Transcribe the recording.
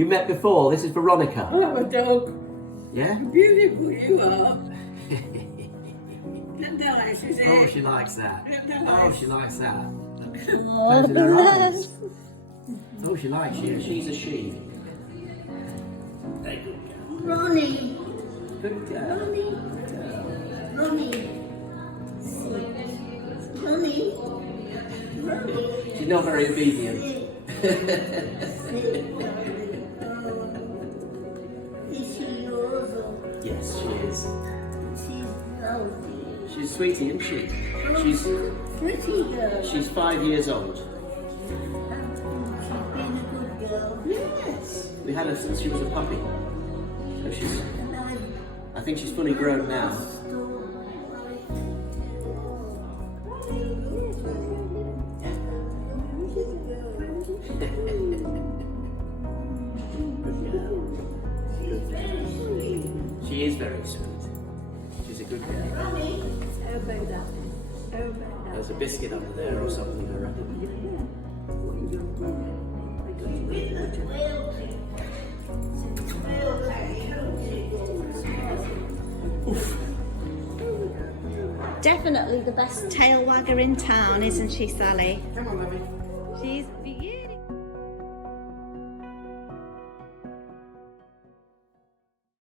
You met before. This is Veronica. I have a dog. Yeah? Beautiful you are. Isn't that nice, is it? Oh, she likes that. Isn't that Oh, nice? she likes that. Oh, Closing her eyes. Oh, she likes you. She's a she. Very good girl. Ronnie. Good girl. Ronnie. Ronnie. Ronnie. Ronnie. She's not very obedient. Is she yours? Yes, she is. She's lovely. She's sweetie, isn't she? She's Pretty girl. she's 5 years old. She's been a good girl. Yes. We had her since she was a puppy. So she's. And I think she's fully grown now. She is very sweet. She's a good girl. There's a biscuit under there or something, I reckon. Definitely the best tail wagger in town, isn't she, Sally? Come on, Lovey. She's beautiful.